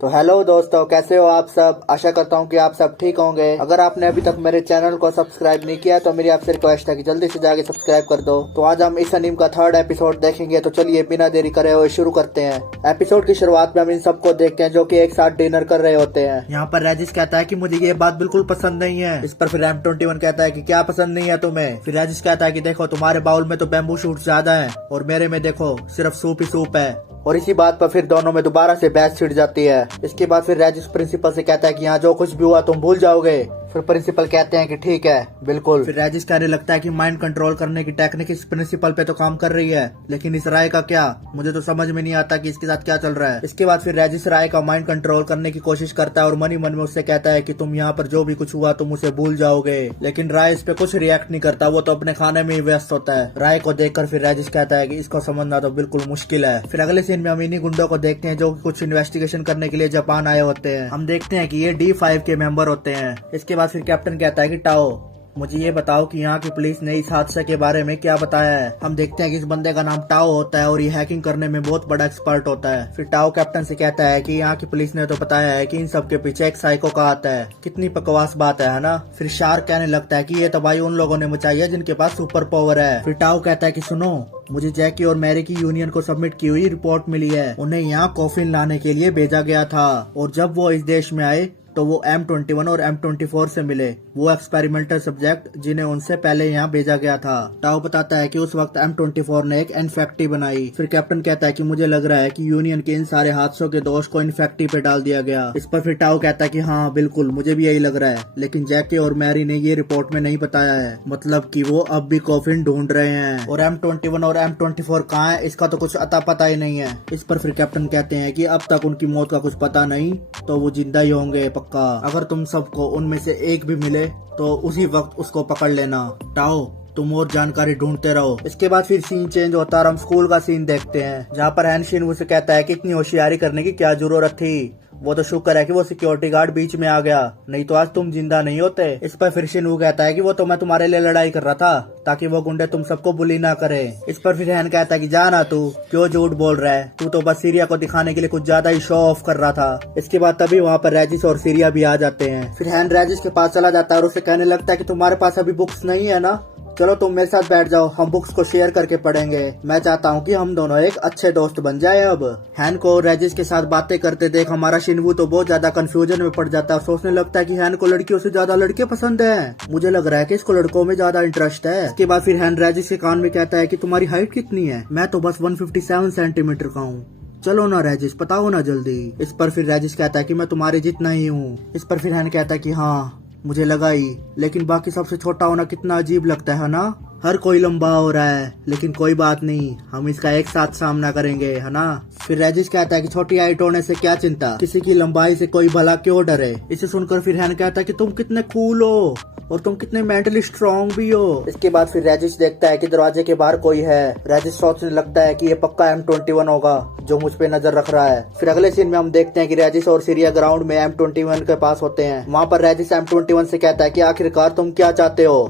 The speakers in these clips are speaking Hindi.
तो हेलो दोस्तों, कैसे हो आप सब। आशा करता हूँ कि आप सब ठीक होंगे। अगर आपने अभी तक मेरे चैनल को सब्सक्राइब नहीं किया तो मेरी आपसे रिक्वेस्ट है कि जल्दी से जाके सब्सक्राइब कर दो। तो आज हम इस अनीम का थर्ड एपिसोड देखेंगे। तो चलिए बिना देरी करे हुए शुरू करते हैं। एपिसोड की शुरुआत में हम इन सबको देखते हैं जो कि एक साथ डिनर कर रहे होते हैं। यहाँ पर राजेश कहता है कि मुझे ये बात बिल्कुल पसंद नहीं है। इस पर फिर M21 कहता है कि क्या पसंद नहीं है तुम्हें। फिर राजेश कहता है कि देखो, तुम्हारे बाउल में तो बैम्बू शूट ज्यादा है और मेरे में देखो सिर्फ सूप ही सूप है। और इसी बात पर फिर दोनों में दोबारा से बहस छिड़ जाती है। इसके बाद फिर राजेश प्रिंसिपल से कहता है कि यहाँ जो कुछ भी हुआ तुम भूल जाओगे। फिर प्रिंसिपल कहते हैं कि ठीक है, बिल्कुल। फिर राजेश कहने लगता है कि माइंड कंट्रोल करने की टेक्निक इस प्रिंसिपल पे तो काम कर रही है, लेकिन इस राय का क्या, मुझे तो समझ में नहीं आता कि इसके साथ क्या चल रहा है। इसके बाद फिर राजेश राय का माइंड कंट्रोल करने की कोशिश करता है और मन ही मन में उससे कहता है कि तुम यहाँ पर जो भी कुछ हुआ तुम उसे भूल जाओगे। लेकिन राय इस पे कुछ रिएक्ट नहीं करता, वो तो अपने खाने में ही व्यस्त होता है। राय को देखकर फिर राजेश कहता है कि इसको समझना तो बिल्कुल मुश्किल है। फिर अगले सीन में हम इन्हीं गुंडों को देखते हैं जो कुछ इन्वेस्टिगेशन करने के लिए जापान आए होते हैं। हम देखते हैं कि ये D5 के मेंबर होते हैं। इसके बाद फिर कैप्टन कहता है कि टाओ, मुझे ये बताओ कि यहाँ की पुलिस ने इस हादसे के बारे में क्या बताया है। हम देखते हैं कि इस बंदे का नाम टाओ होता है और ये हैकिंग करने में बहुत बड़ा एक्सपर्ट होता है। फिर टाओ कैप्टन से कहता है कि यहाँ की पुलिस ने तो बताया है कि इन सब के पीछे एक साइको का आता है। कितनी बकवास बात है ना। फिर शार्क कहने लगता है कि ये तबाही उन लोगों ने मचाई है जिनके पास सुपर पावर है। फिर टाओ कहता है कि सुनो, मुझे जैकी और मैरी की यूनियन को सबमिट की हुई रिपोर्ट मिली है। उन्हें यहाँ कॉफिन लाने के लिए भेजा गया था और जब वो इस देश में आए तो वो M21 और M24 से मिले, वो एक्सपेरिमेंटल सब्जेक्ट जिन्हें उनसे पहले यहाँ भेजा गया था। टाओ बताता है कि उस वक्त M24 ने एक इन्फेक्टी बनाई। फिर कैप्टन कहता है कि मुझे लग रहा है कि यूनियन के इन सारे हादसों के दोष को इन्फेक्टी पे डाल दिया गया। इस पर फिर टाओ कहता है कि हाँ बिल्कुल, मुझे भी यही लग रहा है, लेकिन जैकी और मैरी ने ये रिपोर्ट में नहीं बताया है, मतलब कि वो अब भी कॉफिन ढूंढ रहे हैं। और M21 और M24 कहाँ है इसका तो कुछ अता पता ही नहीं है। इस पर फिर कैप्टन कहते हैं कि अब तक उनकी मौत का कुछ पता नहीं, तो वो जिंदा ही होंगे पक्का। अगर तुम सबको उनमें से एक भी मिले तो उसी वक्त उसको पकड़ लेना। टाओ, तुम और जानकारी ढूंढते रहो। इसके बाद फिर सीन चेंज होता है और हम स्कूल का सीन देखते हैं, जहाँ पर हैन शिनवू से कहता है कि इतनी होशियारी करने की क्या जरूरत थी। वो तो शुक्र है कि वो सिक्योरिटी गार्ड बीच में आ गया, नहीं तो आज तुम जिंदा नहीं होते। इस पर फिर शिनवू कहता है कि वो तो मैं तुम्हारे लिए लड़ाई कर रहा था ताकि वो गुंडे तुम सबको बुली ना करे। इस पर फिर हैन कहता है कि जाना, तू क्यों झूठ बोल रहा है, तू तो बस सीरिया को दिखाने के लिए कुछ ज्यादा ही शो ऑफ कर रहा था। इसके बाद तभी वहाँ पर राजेश और सीरिया भी आ जाते हैं। फिर हैन राजेश के पास चला जाता है और उसे कहने लगता है कि तुम्हारे पास अभी बुक्स नहीं है ना, चलो तुम मेरे साथ बैठ जाओ, हम बुक्स को शेयर करके पढ़ेंगे। मैं चाहता हूँ कि हम दोनों एक अच्छे दोस्त बन जाए। अब हैन को राजेश के साथ बातें करते देख हमारा शिनवू तो बहुत ज्यादा कंफ्यूजन में पड़ जाता है और सोचने लगता है कि हैन को लड़कियों से ज्यादा लड़के पसंद हैं। मुझे लग रहा है कि इसको लड़कों में ज्यादा इंटरेस्ट है। इसके बाद फिर हैन राजेश के कान में कहता है कि तुम्हारी हाइट कितनी है। मैं तो बस 157 सेंटीमीटर का हूँ। चलो ना राजेश, बताओ ना जल्दी। इस पर फिर राजेश कहता है कि मैं तुम्हारे जितना ही हूँ। इस पर फिर हैन कहता है कि हाँ मुझे लगा ही, लेकिन बाकी सबसे छोटा होना कितना अजीब लगता है ना। हर कोई लंबा हो रहा है, लेकिन कोई बात नहीं, हम इसका एक साथ सामना करेंगे, है ना। फिर राजेश कहता है कि छोटी हाइट होने से क्या चिंता, किसी की लंबाई से कोई भला क्यों डरे। इसे सुनकर फिर हैन कहता है कि तुम कितने कूल हो और तुम कितने मेंटली स्ट्रांग भी हो। इसके बाद फिर राजेश देखता है कि दरवाजे के बाहर कोई है। राजेश सोचने लगता है कि ये पक्का M21 होगा जो मुझ पे नजर रख रहा है। फिर अगले सीन में हम देखते हैं कि राजेश और सीरिया ग्राउंड में M21 के पास होते हैं। वहाँ पर राजेश M21 से कहता है कि आखिरकार तुम क्या चाहते हो,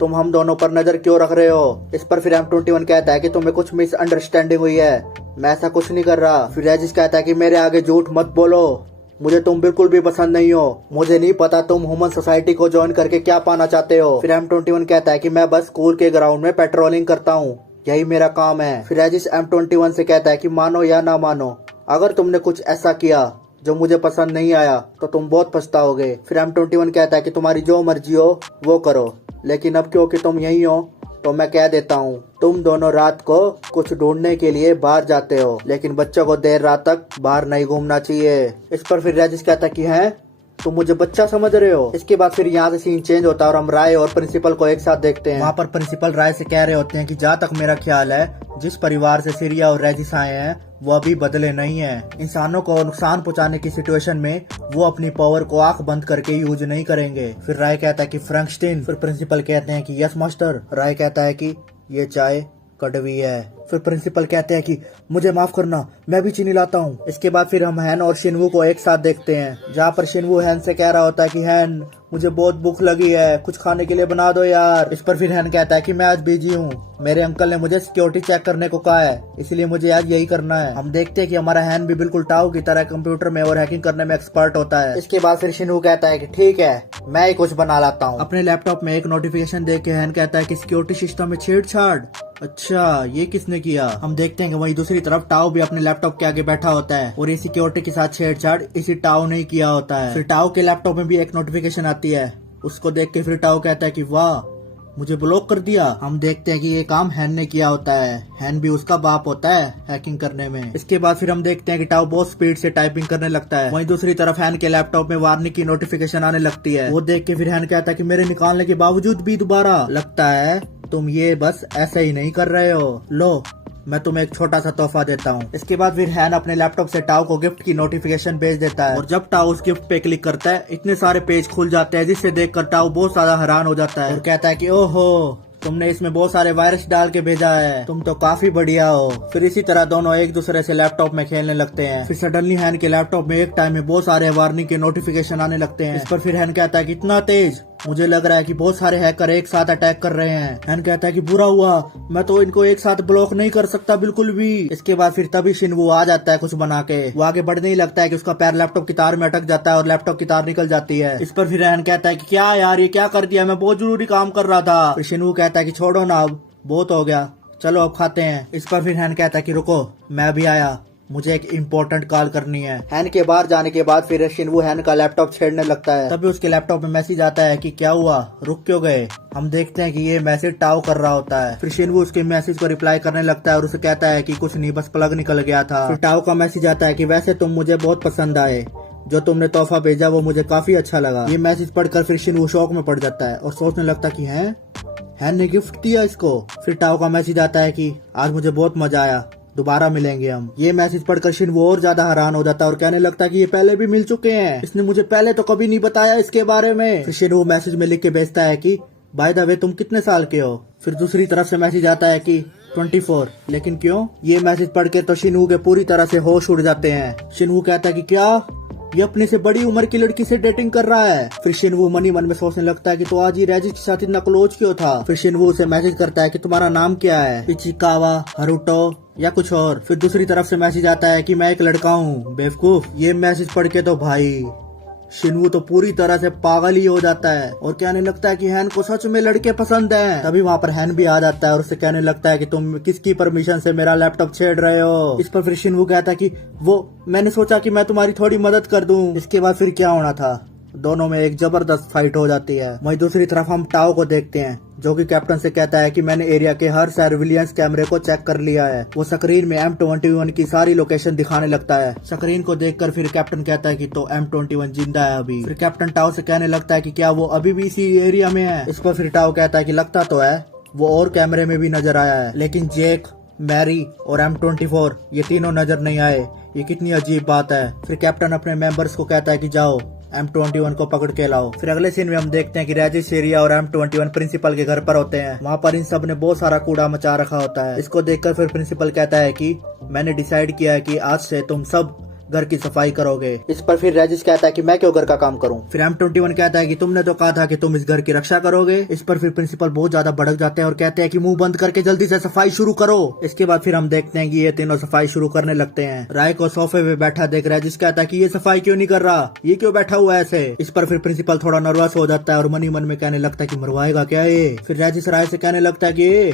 तुम हम दोनों पर नजर क्यों रख रहे हो। इस पर फिर M21 कहता है कि तुम्हें कुछ मिसअंडरस्टैंडिंग हुई है, मैं ऐसा कुछ नहीं कर रहा। फिर राजेश कहता है कि मेरे आगे झूठ मत बोलो, मुझे तुम बिल्कुल भी पसंद नहीं हो, मुझे नहीं पता तुम ह्यूमन सोसाइटी को ज्वाइन करके क्या पाना चाहते हो। फिर M21 कहता है कि मैं बस स्कूल के ग्राउंड में पेट्रोलिंग करता हूँ, यही मेरा काम है। फिर राजेश M21 से कहता है कि मानो या ना मानो, अगर तुमने कुछ ऐसा किया जो मुझे पसंद नहीं आया तो तुम बहुत पछताओगे। फिर M21 कहता है कि तुम्हारी जो मर्जी हो वो करो, लेकिन अब क्योंकि तुम यही हो तो मैं कह देता हूँ, तुम दोनों रात को कुछ ढूंढने के लिए बाहर जाते हो, लेकिन बच्चों को देर रात तक बाहर नहीं घूमना चाहिए। इस पर फिर राजेश कहता कि है तुम मुझे बच्चा समझ रहे हो। इसके बाद फिर यहाँ से सीन चेंज होता है और हम राय और प्रिंसिपल को एक साथ देखते हैं। वहाँ पर प्रिंसिपल राय से कह रहे होते हैं कि जहाँ तक मेरा ख्याल है, जिस परिवार से सीरिया और राजेश आए हैं वो अभी बदले नहीं है। इंसानों को नुकसान पहुंचाने की सिचुएशन में वो अपनी पावर को आंख बंद करके यूज नहीं करेंगे। फिर राय कहता है कि फ्रैंकस्टीन। फिर प्रिंसिपल कहते हैं कि यस मास्टर। राय कहता है कि ये चाय कड़वी है। फिर प्रिंसिपल कहते हैं कि मुझे माफ करना, मैं भी चीनी लाता हूँ। इसके बाद फिर हम हैन और शिनवू को एक साथ देखते हैं, जहाँ पर शिनवू हैन से कह रहा होता है कि हैन मुझे बहुत भूख लगी है, कुछ खाने के लिए बना दो यार। इस पर फिर हैन कहता है कि मैं आज बिजी हूँ, मेरे अंकल ने मुझे सिक्योरिटी चेक करने को कहा है, इसलिए मुझे आज यही करना है। हम देखते हैं कि हमारा हैन भी बिल्कुल टाओ की तरह कंप्यूटर में और हैकिंग करने में एक्सपर्ट होता है। इसके बाद फिर शिनवू कहता है कि ठीक है, मैं ही कुछ बना लाता हूँ। अपने लैपटॉप में एक नोटिफिकेशन देख के हैन कहता है कि सिक्योरिटी सिस्टम में छेड़छाड़, अच्छा ये किसने किया। हम देखते हैं कि वहीं दूसरी तरफ टाओ भी अपने लैपटॉप के आगे बैठा होता है और ये सिक्योरिटी के साथ छेड़छाड़ इसी टाओ ने किया होता है। फिर टाओ के लैपटॉप में भी एक नोटिफिकेशन आती है, उसको देख के फिर टाओ कहता है कि वाह, मुझे ब्लॉक कर दिया। हम देखते हैं कि ये काम हैन ने किया होता है, हैन भी उसका बाप होता है हैकिंग करने में। इसके बाद फिर हम देखते हैं कि टाओ बहुत स्पीड से टाइपिंग करने लगता है। वहीं दूसरी तरफ हैन के लैपटॉप में वार्निंग की नोटिफिकेशन आने लगती है। वो देख के फिर हैन कहता है कि मेरे निकालने के बावजूद भी दोबारा, लगता है तुम ये बस ऐसे ही नहीं कर रहे हो, लो मैं तुम्हें एक छोटा सा तोहफा देता हूँ। इसके बाद फिर हैन अपने लैपटॉप से टाओ को गिफ्ट की नोटिफिकेशन भेज देता है और जब टाओ उस गिफ्ट पे क्लिक करता है इतने सारे पेज खुल जाते हैं जिससे देखकर टाओ बहुत ज्यादा हैरान हो जाता है और कहता है कि ओहो, तुमने इसमें बहुत सारे वायरस डाल के भेजा है, तुम तो काफी बढ़िया हो। फिर इसी तरह दोनों एक दूसरे से लैपटॉप में खेलने लगते हैं। फिर सडनली हैन के लैपटॉप में एक टाइम में बहुत सारे वार्निंग के नोटिफिकेशन आने लगते हैं। इस पर फिर हैन कहता है कि इतना तेज, मुझे लग रहा है कि बहुत सारे हैकर एक साथ अटैक कर रहे हैं। हैन कहता है कि बुरा हुआ, मैं तो इनको एक साथ ब्लॉक नहीं कर सकता बिल्कुल भी। इसके बाद फिर तभी शिनवू आ जाता है कुछ बना के। वो आगे बढ़ने ही लगता है कि उसका पैर लैपटॉप की तार में अटक जाता है और लैपटॉप की तार निकल जाती है। इस पर फिर हैन कहता है कि क्या यार, ये क्या कर दिया, मैं बहुत जरूरी काम कर रहा था। फिर शिनवू कहता है कि छोड़ो ना, अब बहुत हो गया, चलो अब खाते हैं। इस पर फिर हैन कहता है कि रुको, मैं भी आया, मुझे एक इम्पोर्टेंट कॉल करनी है। हैन के बाहर जाने के बाद फिर शिनवू हैन का लैपटॉप छेड़ने लगता है। तभी उसके लैपटॉप में मैसेज आता है कि क्या हुआ, रुक क्यों गए। हम देखते हैं कि ये मैसेज टाओ कर रहा होता है। फिर शिनवू उसके मैसेज को रिप्लाई करने लगता है और उसे कहता है कि कुछ नहीं, बस प्लग निकल गया था। फिर टाओ का मैसेज आता है कि वैसे तुम मुझे बहुत पसंद आए, जो तुमने तोहफा भेजा वो मुझे काफी अच्छा लगा। ये मैसेज पढ़कर फिर शिनवू शौक में पड़ जाता है और सोचने लगता है कि हैन ने गिफ्ट दिया इसको। फिर टाओ का मैसेज आता है कि आज मुझे बहुत मजा आया, दोबारा मिलेंगे हम। ये मैसेज पढ़कर शिनवू और ज्यादा हैरान हो जाता है और कहने लगता है कि ये पहले भी मिल चुके हैं, इसने मुझे पहले तो कभी नहीं बताया इसके बारे में। फिर शिनवू मैसेज में लिख के भेजता है कि बाय द वे तुम कितने साल के हो। फिर दूसरी तरफ से मैसेज आता है कि 24, लेकिन क्यों। ये मैसेज पढ़ के तो शिनवू के पूरी तरह से होश उड़ जाते हैं। शिनवू कहता है कि क्या, ये अपने से बड़ी उम्र की लड़की से डेटिंग कर रहा है। फिर शिनवू मन ही मन में सोचने लगता है कि तो आज ये रेजिस के साथ इतना क्लोज क्यों था। फिर शिनवू उसे मैसेज करता है कि तुम्हारा नाम क्या है, इचिकावा, हरुटो या कुछ और। फिर दूसरी तरफ से मैसेज आता है कि मैं एक लड़का हूँ, बेवकूफ। ये मैसेज पढ़ के तो भाई शिनवू तो पूरी तरह से पागल ही हो जाता है और कहने लगता है कि हैन को सच में लड़के पसंद हैं। तभी वहाँ पर हैन भी आ जाता है और उसे कहने लगता है कि तुम किसकी परमिशन से मेरा लैपटॉप छेड़ रहे हो। इस पर फिर शिनवू कहता है कि वो मैंने सोचा कि मैं तुम्हारी थोड़ी मदद कर दूं। इसके बाद फिर क्या होना था, दोनों में एक जबरदस्त फाइट हो जाती है। वहीं दूसरी तरफ हम टाओ को देखते हैं जो कि कैप्टन से कहता है कि मैंने एरिया के हर सर्विलियंस कैमरे को चेक कर लिया है। वो स्क्रीन में M21 की सारी लोकेशन दिखाने लगता है। स्क्रीन को देखकर फिर कैप्टन कहता है कि तो M21 जिंदा है अभी। फिर कैप्टन टाओ से कहने लगता है कि क्या वो अभी भी इसी एरिया में है। इस पर फिर टाओ कहता है कि लगता तो है, वो और कैमरे में भी नजर आया है, लेकिन जेक, मैरी और M24 ये तीनों नजर नहीं आए। ये कितनी अजीब बात है। फिर कैप्टन अपने मेंबर्स को कहता है कि जाओ M21 को पकड़ के लाओ। फिर अगले सीन में हम देखते हैं कि रेजिस एरिया और M21 प्रिंसिपल के घर पर होते हैं। वहाँ पर इन सब ने बहुत सारा कूड़ा मचा रखा होता है। इसको देखकर फिर प्रिंसिपल कहता है कि मैंने डिसाइड किया है कि आज से तुम सब घर की सफाई करोगे। इस पर फिर रेजिस कहता है कि मैं क्यों घर का काम करूं। फिर M21 कहता है कि तुमने तो कहा था कि तुम इस घर की रक्षा करोगे। इस पर फिर प्रिंसिपल बहुत ज्यादा भड़क जाते हैं और कहते हैं कि मुंह बंद करके जल्दी से सफाई शुरू करो। इसके बाद फिर हम देखते हैं कि ये तीनों सफाई शुरू करने लगते हैं। राय को सोफे पे बैठा देख रेजिस कहता है कि ये सफाई क्यों नहीं कर रहा, ये क्यों बैठा हुआ है ऐसे। इस पर फिर प्रिंसिपल थोड़ा नर्वस हो जाता है और मन ही मन में कहने लगता है कि मरवाएगा क्या ये। फिर रेजिस राय से कहने लगता है कि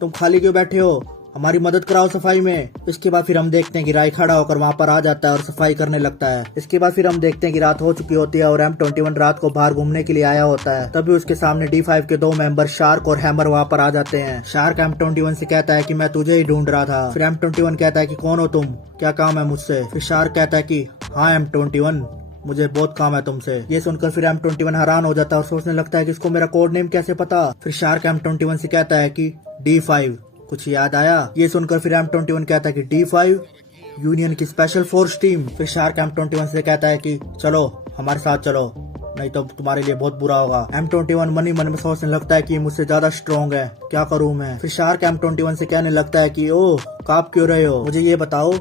तुम खाली क्यों बैठे हो, हमारी मदद कराओ सफाई में। इसके बाद फिर हम देखते हैं कि राय खड़ा होकर वहाँ पर आ जाता है और सफाई करने लगता है। इसके बाद फिर हम देखते हैं कि रात हो चुकी होती है और M21 रात को बाहर घूमने के लिए आया होता है। तभी उसके सामने D5 के दो मेंबर शार्क और हैमर वहाँ पर आ जाते हैं। शार्क M21 से कहता है कि मैं तुझे ही ढूंढ रहा था। फिर M21 कहता है कि कौन हो तुम, क्या काम है मुझसे। फिर शार्क कहता है कि हाँ M21, मुझे बहुत काम है तुमसे। ये सुनकर फिर M21 हैरान हो जाता है और सोचने लगता है कि इसको मेरा कोड नेम कैसे पता। फिर शार्क M21 से कहता है कि D5, कुछ याद आया। ये सुनकर फिर M21 कहता है कि D5 यूनियन की स्पेशल फोर्स टीम। फिर शार्क M21 से कहता है कि चलो हमारे साथ चलो, नहीं तो तुम्हारे लिए बहुत बुरा होगा। M21 मन ही मन में सोचने लगता है कि मुझसे ज्यादा स्ट्रॉन्ग है, क्या करूं मैं। फिर शार्क M21 से कहने लगता है कि ओह कांप क्यों रहे हो, मुझे ये बताओ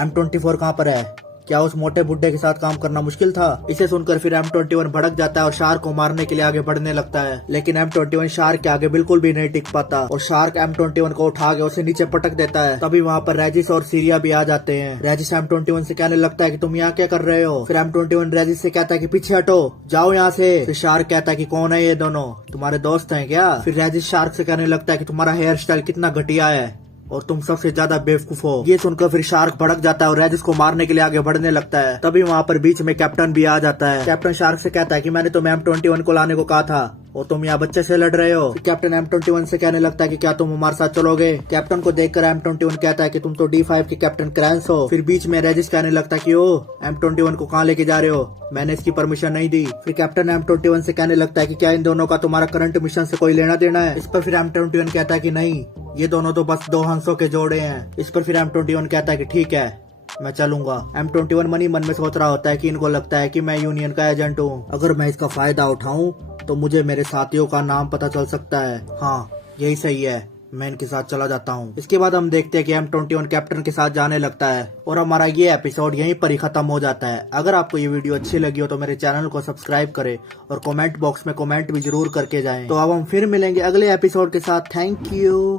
M24 कहाँ पर है, क्या उस मोटे बुड्ढे के साथ काम करना मुश्किल था? इसे सुनकर फिर M21 भड़क जाता है और शार्क को मारने के लिए आगे बढ़ने लगता है, लेकिन M21 शार्क के आगे बिल्कुल भी नहीं टिक पाता और शार्क M21 को उठा के उसे नीचे पटक देता है। तभी वहाँ पर रेजिस और सीरिया भी आ जाते हैं। रेजिस M21 से कहने लगता है कि तुम यहाँ क्या कर रहे हो? फिर M21 रेजिस से कहता है कि पीछे हटो, जाओ यहाँ से। फिर शार्क कहता है कि कौन है ये दोनों, तुम्हारे दोस्त हैं क्या? फिर रेजिस शार्क से कहने लगता है कि तुम्हारा हेयर स्टाइल कितना घटिया है और तुम सबसे ज्यादा बेवकूफ हो। ये सुनकर फिर शार्क भड़क जाता है और रेजिस को मारने के लिए आगे बढ़ने लगता है। तभी वहाँ पर बीच में कैप्टन भी आ जाता है। कैप्टन शार्क से कहता है कि मैंने तुम्हें M21 को लाने को कहा था और तुम यहाँ बच्चे से लड़ रहे हो। कैप्टन M21 से कहने लगता है कि क्या तुम हमारे साथ चलोगे? कैप्टन को देखकर M21 कहता है कि तुम तो D5 के कैप्टन क्रैंस हो। फिर बीच में रेजिस कहने लगता है कि ओ M21 को कहाँ लेके जा रहे हो, मैंने इसकी परमिशन नहीं दी। फिर कैप्टन M21 से कहने लगता है कि क्या इन दोनों का तुम्हारा करंट मिशन से कोई लेना देना है? इस पर फिर M21 कहता है कि नहीं, ये दोनों तो बस दो हंसों के जोड़े हैं। इस पर फिर M21 कहता है कि ठीक है, मैं चलूंगा। M21 मन ही मन में सोच रहा होता है कि इनको लगता है कि मैं यूनियन का एजेंट हूँ, अगर मैं इसका फायदा उठाऊं तो मुझे मेरे साथियों का नाम पता चल सकता है। हाँ यही सही है, मैं इनके साथ चला जाता हूँ। इसके बाद हम देखते हैं कि M21 कैप्टन के साथ जाने लगता है और हमारा ये एपिसोड यहीं पर ही खत्म हो जाता है। अगर आपको ये वीडियो अच्छी लगी हो तो मेरे चैनल को सब्सक्राइब करें और कमेंट बॉक्स में कमेंट भी जरूर करके जाएं। तो अब हम फिर मिलेंगे अगले एपिसोड के साथ। Thank you.